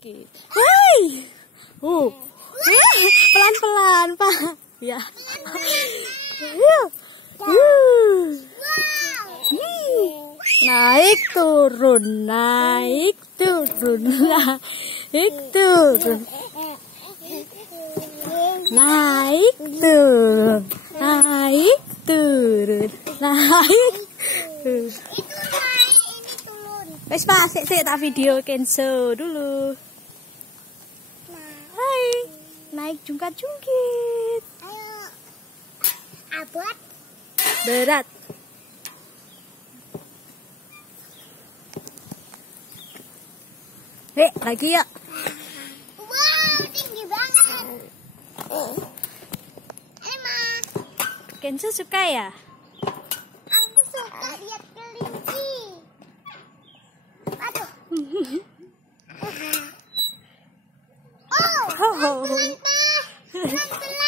Hai. Pelan-pelan, Pak. Ya. Naik turun, naik turun, naik turun. Naik turun, naik turun, naik turun. Wes Pak, sik tak video Kenzo dulu. Hai, naik jungkat-jungkit. Ayo. Abot. Berat. Lagi yuk. Wow, tinggi banget. Emma. Kenzo suka ya? Aku suka lihat kelinci. Aduh. Oh, pelan-pelan, Pak. Pelan-pelan.